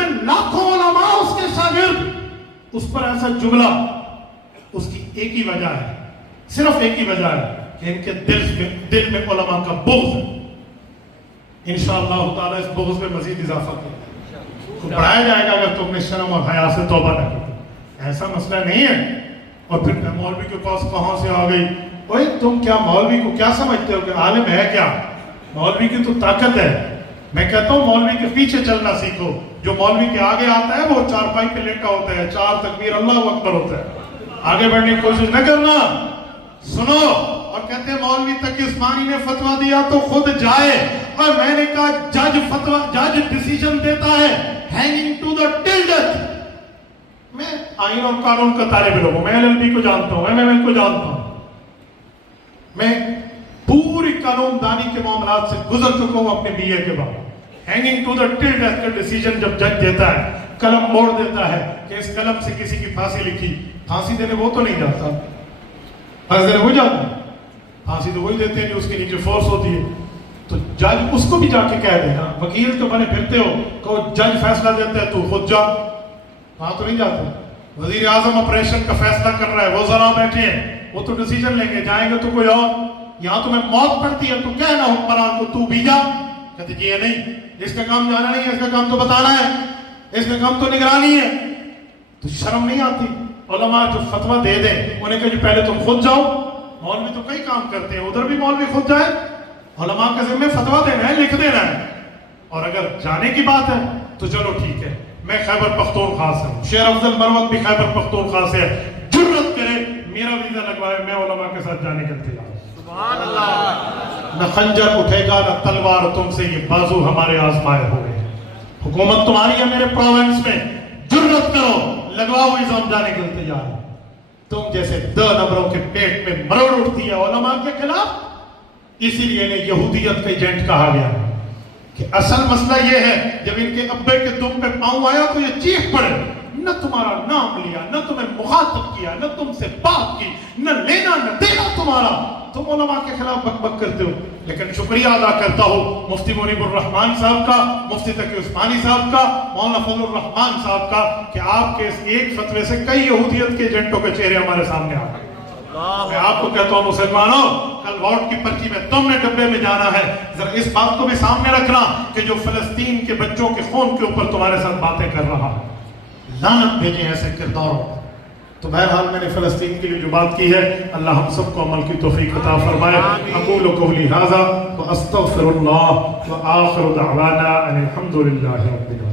میں لاکھوں علماء اس کے شاگرد، اس پر ایسا جملہ، اس کی ایک ہی وجہ ہے، صرف ایک ہی وجہ ہے کہ ان کے دل میں علماء کا بغض ہے۔ انشاءاللہ تعالیٰ اس بغض میں مزید اضافہ کرے، بڑھایا جائے گا اگر تم نے شرم اور حیا سے توبہ نہ کی۔ ایسا مسئلہ نہیں ہے۔ اور پھر میں مولوی کے پاس کہاں سے آ گئی، اوے تم کیا مولوی کو کیا سمجھتے ہو کہ عالم ہے کیا؟ مولوی کی تو طاقت ہے۔ میں کہتا ہوں مولوی کے پیچھے چلنا سیکھو، جو مولوی کے آگے آتا ہے وہ چارپائی پہ لیٹا ہوتا ہے، 4 تکبیر اللہ اکبر ہوتا ہے، آگے بڑھنے کی کوشش نہ کرنا۔ سنو، اور کہتے ہیں مولوی تقی عثمانی نے فتویٰ دیا تو خود جائے، اور میں نے کہا جج ڈیسیجن دیتا ہے hanging to the till death. میں آئین اور قانون کا طالب علم ہوں، میں LLB کو جانتا ہوں، MML کو جانتا ہوں، میں پوری قانون دانی کے معاملات سے گزر چکا ہوں اپنے BA کے بعد۔ Hanging to the till death کا ڈیسیجن جب جج دیتا ہے، قلم موڑ دیتا ہے کہ اس قلم سے کسی کی پھانسی لکھی، پھانسی دینے وہ تو نہیں جاتا، پھانسی دینے وہ جاتا، پھانسی تو وہی دیتے ہیں جو اس کے نیچے فورس ہوتی ہے۔ تو جج اس کو بھی جا کے کہہ دے، ہاں وکیل تو بنے پھرتے ہو، کہ جج فیصلہ دیتا ہے تو خود جا، وہاں تو نہیں جاتے۔ وزیر اعظم آپریشن کا فیصلہ کر رہا ہے، وزراء بیٹھے ہیں، وہ تو ڈیسیجن لیں گے، جائیں گے تو کوئی اور، یہاں تمہیں موت پڑتی ہے تو کہنا حکمران کو تو بھی جا، کہتے جی یہ نہیں، اس کا کام جانا نہیں ہے، اس کا کام تو بتانا ہے، اس کا کام تو نگرانی ہے۔ تو شرم نہیں آتی؟ علماء جو فتویٰ دے دیں انہیں کہ جو پہلے تم خود جاؤ، مولوی تو کئی کام کرتے ہیں، ادھر بھی مولوی خود جائے، علماء کا ذمہ فتویٰ دینا ہے، لکھ دینا ہے، اور اگر جانے کی بات ہے تو چلو ٹھیک ہے، میں خیبر پختونخوا سے ہوں، شیر افضل مروت بھی خیبر پختونخوا سے ہے، جرت کرے میرا ویزا لگوائے، میں علماء کے ساتھ جانے کے انتظار ہوں۔ سبحان اللہ۔ نہ خنجر اٹھے گا نہ تلوار تم سے، یہ بازو ہمارے آزمائے ہوئے، حکومت تمہاری ہے میرے پروونس میں، جرت کرو لگواؤ ویزا، ہم جانے کے انتظار ہیں۔ تم جیسے 2 نمبروں کے پیٹ میں مروڑ اٹھتی ہے علماء کے خلاف، اسی لیے انہیں یہودیت کا ایجنٹ کہا گیا کہ اصل مسئلہ یہ ہے جب ان کے ابے کے دم پہ پاؤں آیا تو یہ چیخ پڑے، نہ تمہارا نام لیا، نہ تمہیں مخاطب کیا، نہ تم سے بات کی، نہ لینا نہ دینا تمہارا، تم علماء کے خلاف بک بک کرتے ہو۔ لیکن شکریہ ادا کرتا ہوں مفتی منیب الرحمان صاحب کا، مفتی تقی عثمانی صاحب کا، مولانا فضل الرحمان صاحب کا، کہ آپ کے اس ایک فتوے سے کئی یہودیت کے ایجنٹوں کے چہرے ہمارے سامنے آ گئے۔ میں آپ کو کہتا ہوں مسلمانوں، کل ووٹ کی پرچی میں تم نے ڈبے میں جانا ہے، ذرا اس بات کو بھی سامنے رکھنا کہ جو فلسطین کے بچوں کے خون کے اوپر تمہارے ساتھ باتیں کر رہا ہے، لعنت بھیجیں ایسے کرداروں۔ تو بہرحال میں نے فلسطین کے لیے جو بات کی ہے، اللہ ہم سب کو عمل کی توفیق عطا فرمائے۔ اقول قولی ھذا واستغفر اللہ وآخر دعوانا ان الحمد للہ رب العالمین۔